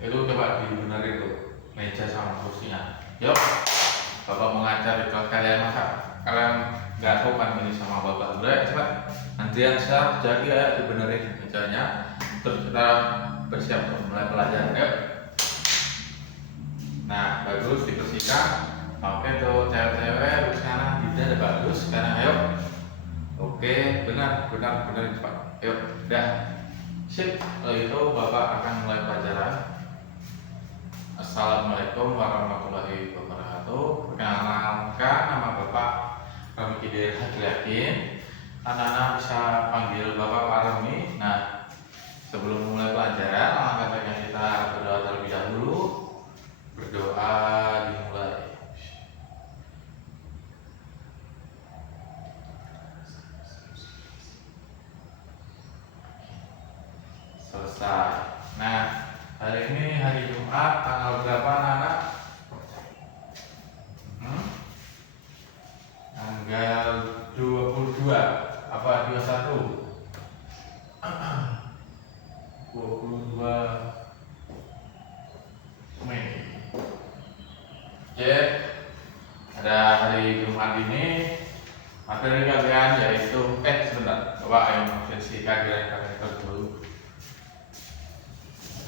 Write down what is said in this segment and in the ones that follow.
itu coba dibenerin tuh meja sama kursinya. Yuk, bapak mengajar itu kalian masa kalian nggak sopan ini sama bapak. Udah cepat, nantian saya jadi ya dibenerin mejanya. Terus kita bersiap untuk mulai pelajaran. Yuk. Nah, bagus dibersihkan. Oke tuh cewek-cewek sekarang tidak bagus sekarang. Ayo. Oke, benar cepat. Yuk, udah. Sip, kalau itu bapak akan mulai pelajaran. Assalamualaikum warahmatullahi wabarakatuh. Perkenalkan, nama bapak Rami Kidir Yakin. Anak-anak bisa panggil bapak Pak Rami. Nah, sebelum mulai pelajaran, alangkah baiknya kita berdoa terlebih dahulu. Berdoa dimulai. Selesai. Nah, hari ini hari Jumat tanggal berapa anak-anak? Tanggal 22 apa 21? 22 Mei. Oke, ada hari Jumat ini materi kalian yaitu sebentar, coba ayo sesi kalian dulu.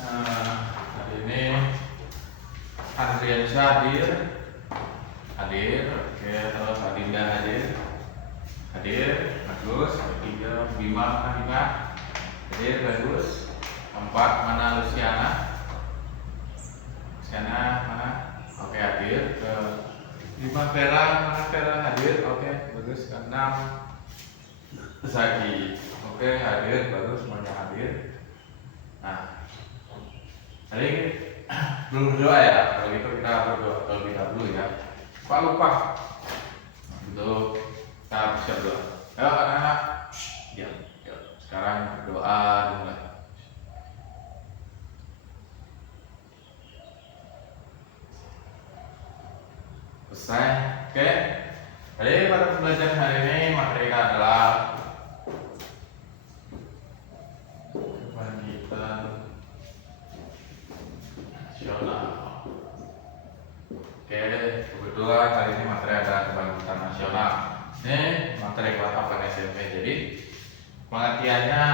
Hari ini Adrian hadir, oke, terus Adinda hadir, bagus. Ketiga Bima hadir, bagus. Keempat mana Luciana mana? Oke, hadir. Ke 5 Vera hadir, oke, bagus. Ke 6 Zaki, oke, hadir, bagus, semuanya hadir. Nah, hari ini belum berdoa ya, kalau gitu kita berdoa terlebih dahulu ya. Lupa itu kita siap doa. Ayo anak-anak, ya, sekarang berdoa dimulai. Selesai, oke. Jadi pada pembelajaran hari ini materi kita adalah kebangkitan nasional. Oke, kebetulan hari ini materi adalah kebangkitan nasional. Ini materi kelas 8 SMP. Jadi pengertiannya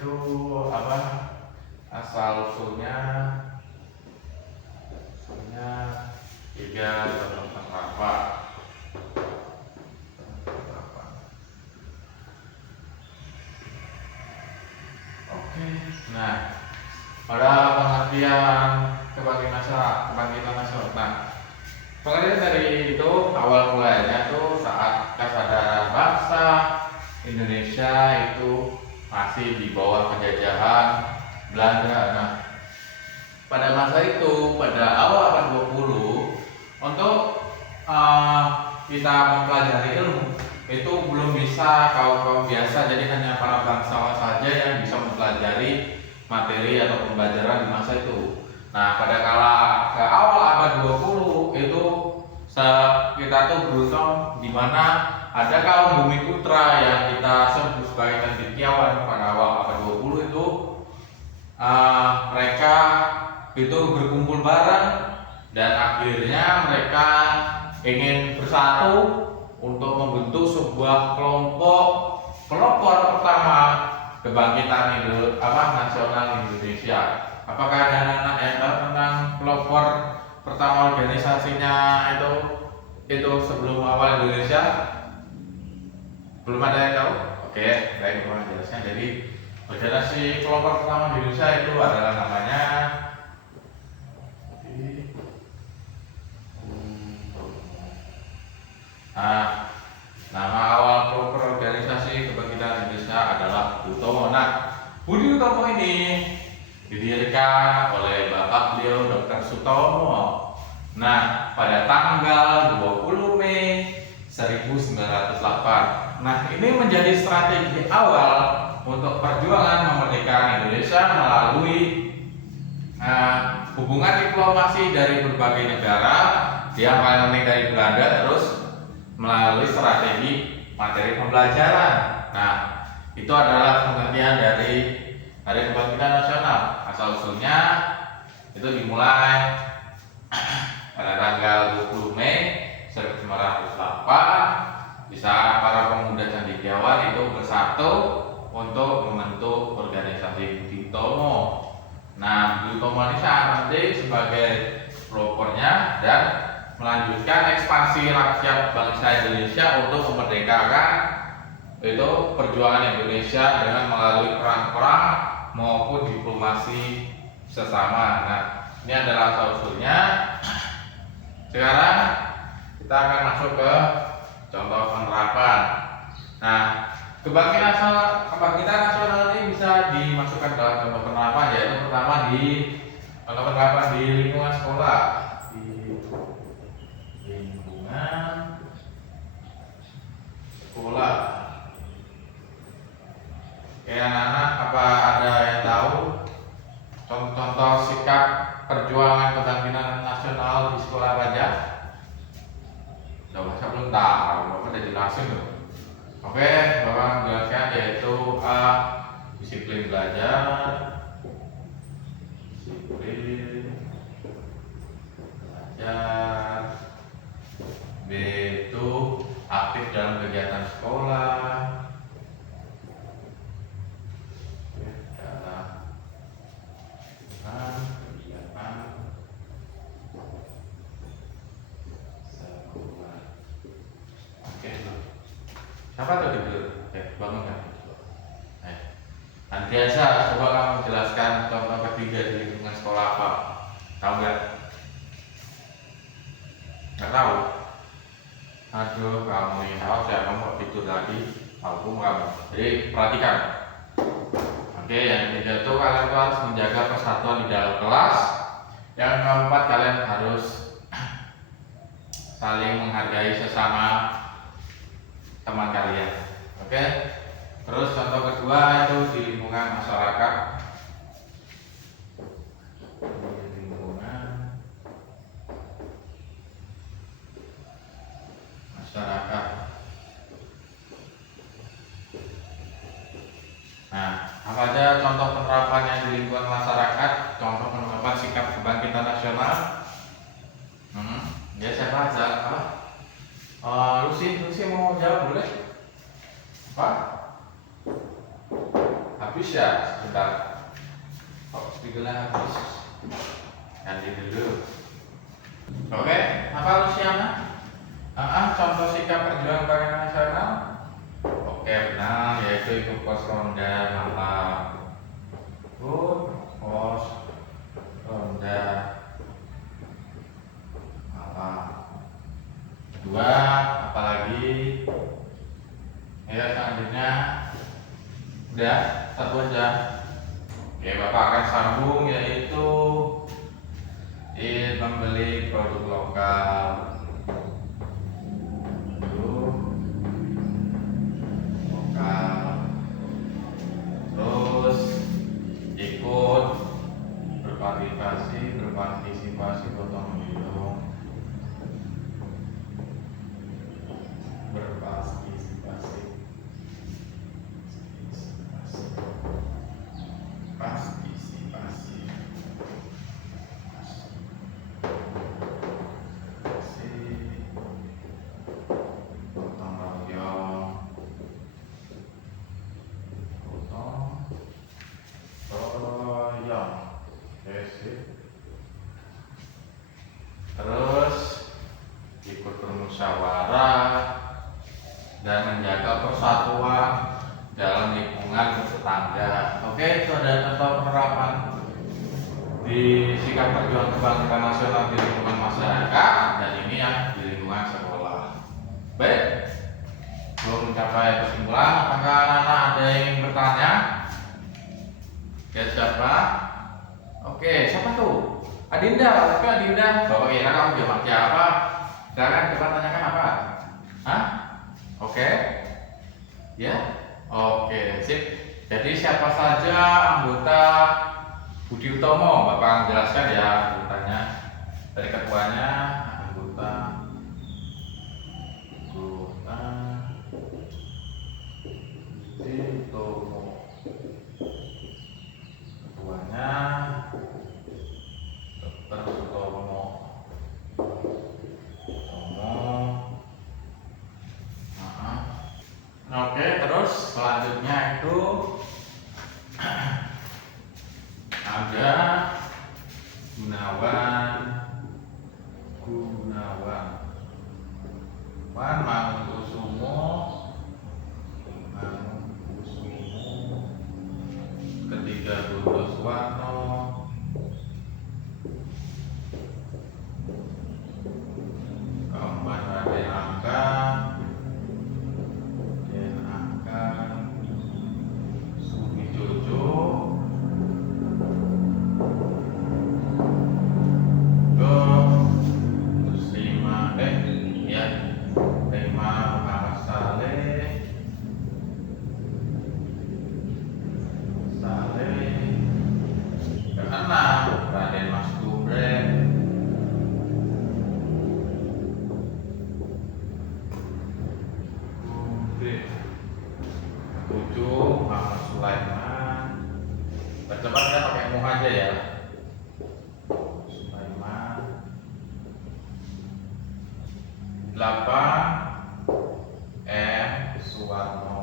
itu apa? Asal usulnya 3 tentang apa? Oke, nah pada pengertian kebangkitan nasional. Nah, pengertian dari itu awal mulanya tuh saat kesadaran bangsa Indonesia itu masih di bawah penjajahan Belanda. Nah, pada masa itu, pada awal abad 20, untuk kita mempelajari ilmu itu belum bisa kaum biasa, jadi hanya para bangsawan saja yang bisa mempelajari materi atau pembelajaran di masa itu. Nah, pada kala ke awal abad 20 itu kita tuh beruntung di mana ada kaum Bumiputra yang kita sebut sebagai cendekiawan. Pada awal abad 20 itu mereka itu berkumpul bareng dan akhirnya mereka ingin bersatu untuk membentuk sebuah kelompok pelopor pertama kebangkitan nasional Indonesia. Apakah ada anak-anak yang tahu tentang pelopor pertama organisasinya itu sebelum awal Indonesia? Belum ada yang tahu? Oke, baik, mohon jelaskan. Jadi organisasi pelopor pertama di Indonesia itu adalah namanya nama awal pelopor organisasi kebangkitan Indonesia adalah Budi Utomo. Nah, Budi Utomo ini didirikan oleh bapak beliau Dr. Sutomo. Nah, pada tanggal 20 Mei 1908. Nah, ini menjadi strategi awal untuk perjuangan memerdekakan Indonesia melalui hubungan diplomasi dari berbagai negara dia yang paling penting dari Belanda, terus melalui strategi materi pembelajaran. Nah, itu adalah pengertian dari Hari Kebangkitan Nasional. Asal usulnya itu dimulai pada tanggal 20 Mei 1908 di saat para pemuda cendekiawan itu bersatu untuk membentuk organisasi Budi Utomo. Nah, Budi Utomo ini sangat penting sebagai pelopornya dan melanjutkan ekspansi rakyat bangsa Indonesia untuk memerdekakan itu perjuangan Indonesia dengan melalui perang-perang maupun diplomasi sesama. Nah, ini adalah asal usulnya. Sekarang kita akan masuk ke contoh penerapan. Nah, kebangkitan nasional ini bisa dimasukkan dalam contoh penerapan, yaitu pertama di contoh penerapan di lingkungan sekolah. Di lingkungan sekolah. Oke, anak-anak, apa ada yang tahu contoh-contoh sikap perjuangan kebangkitan nasional di sekolah saja? Saya belum tahu, Bapak udah jelasin loh. Oke, Bapak menjelaskan yaitu A. Disiplin belajar, B. Itu aktif dalam kegiatan sekolah, siapa tuh tidur? Bangun kan? Biasa, coba kamu jelaskan contoh ketiga di lingkungan sekolah apa? Tahu nggak? Nggak tahu? Aduh, kamu ini awas ya, kamu mau tidur lagi, aku kamu. Jadi perhatikan. Oke, yang ketiga itu kalian tuh harus menjaga persatuan di dalam kelas. Yang keempat, kalian harus saling menghargai sesama teman kalian. Oke. Terus contoh kedua itu di lingkungan masyarakat. Di lingkungan masyarakat. Nah, apa aja contoh penerapannya di lingkungan masyarakat? Contoh penerapan sikap kebangkitan nasional. Ya, siapa aja? Lucy mau jawab boleh? Apa? Habis ya, sebentar. Speakernya habis. Ganti dulu. Oke, apa Luciana? Contoh sikap perjuangan kebangkitan nasional. Oke, benar, yaitu ikut pos ronda malam. Pos ronda malam. Kedua, apalagi? Ya, selanjutnya udah satu aja. Oke, Bapak akan sambung yaitu membeli produk lokal. Terus ikut berpartisipasi gotong royong. Terus ikut bermusyawarah dan menjaga persatuan dalam lingkungan tetangga. Oke, itu ada contoh penerapan di sikap perjuangan kebangkitan nasional di lingkungan masyarakat, dan ini yang di lingkungan sekolah. Baik, belum mencapai kesimpulan. Apakah anak-anak ada yang ingin bertanya? Ya, siapa? Oke, siapa tuh? Adinda, tapi Adinda bawa kira kamu jawabnya apa? Silakan coba tanyakan apa? Hah? Oke. Ya? Oke, sip. Jadi siapa saja anggota Budi Utomo? Bapak menjelaskan ya anggotanya. Dari ketuanya, anggota Oke, terus selanjutnya itu ada Gunawan Wan Mangunkusumo ketiga Dodo Suwarno keempat Raden Angka Sumijojo terus lima Muhammad Saleh keenam Raden Mas Gumbre ketujuh Muhammad Sulaiman. Percepat ya, pakai mu aja ya. Sulaiman. 8 M Suwarno.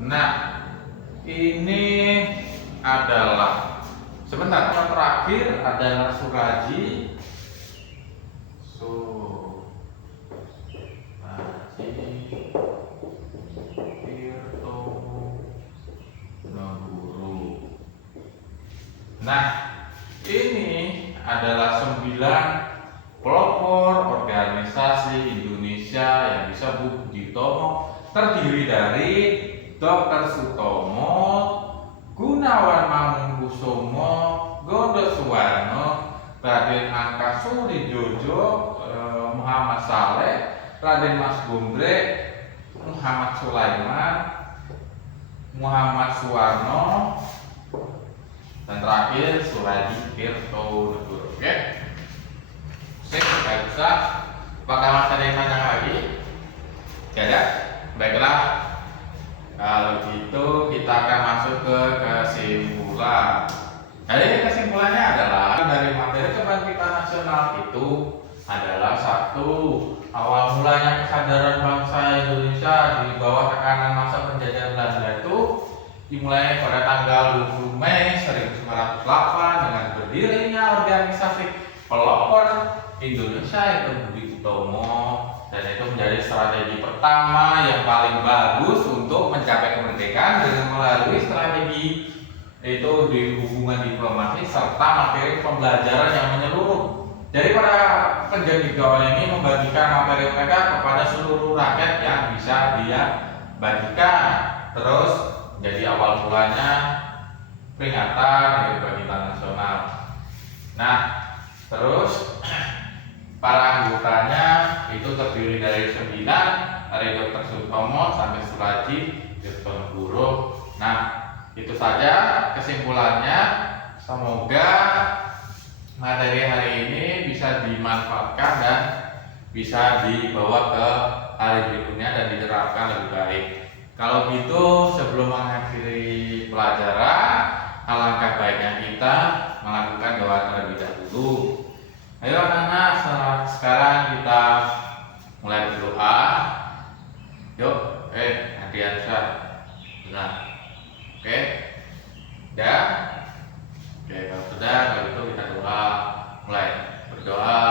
Nah, ini adalah sebentar. Yang terakhir adalah Suraji Tirto Neguru. Nah, ini adalah 9 pelopor organisasi Indonesia yang disebut Budi Utomo, terdiri dari Dr. Sutomo, Gunawan Mangunkusumo, Dodo Suwarno, Raden Angka Sumijojo, Muhammad Saleh, Raden Mas Gumbre, Muhammad Sulaiman, Muhammad Suwarno, dan terakhir Suraji Tirto Neguru. Oke, sip, kita bisa. Apakah masih ada yang tanya lagi? Tidak. Baiklah, kalau gitu kita akan masuk ke kesimpulan. Jadi kesimpulannya adalah dari materi kebangkitan nasional itu adalah satu, awal mulanya kesadaran bangsa Indonesia di bawah tekanan masa penjajahan Belanda itu dimulai pada tanggal 20 Mei 1908 dengan berdirinya organisasi pelopor Indonesia yaitu Budi Utomo, dan itu menjadi strategi pertama yang paling bagus untuk mencapai kemerdekaan dengan melalui strategi itu di hubungan diplomasi serta materi pembelajaran yang menyeluruh. Jadi para penjadi gawai ini membagikan materi mereka kepada seluruh rakyat yang bisa dia bagikan. Terus jadi awal mulanya peringatan Hari Kebangkitan Nasional. Nah, terus para anggotanya itu terdiri dari 9, dari Dr. Sutomo sampai Suraji Tirto Neguru. Nah, itu saja kesimpulannya. Semoga materi hari ini bisa dimanfaatkan dan bisa dibawa ke hari berikutnya dan diterapkan lebih baik. Kalau gitu, sebelum mengakhiri pelajaran, alangkah baiknya kita melakukan doa terlebih dahulu. Ayo anak-anak, sekarang kita mulai berdoa. Yuk, Adiansyah. Nah, oke, ya. Oke, kalau sudah, kalau itu kita doa, mulai berdoa.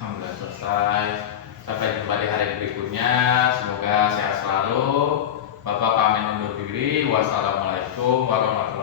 Alhamdulillah selesai. Sampai jumpa di hari berikutnya. Semoga sehat selalu. Bapak pamit undur diri. Wassalamualaikum warahmatullahi wabarakatuh.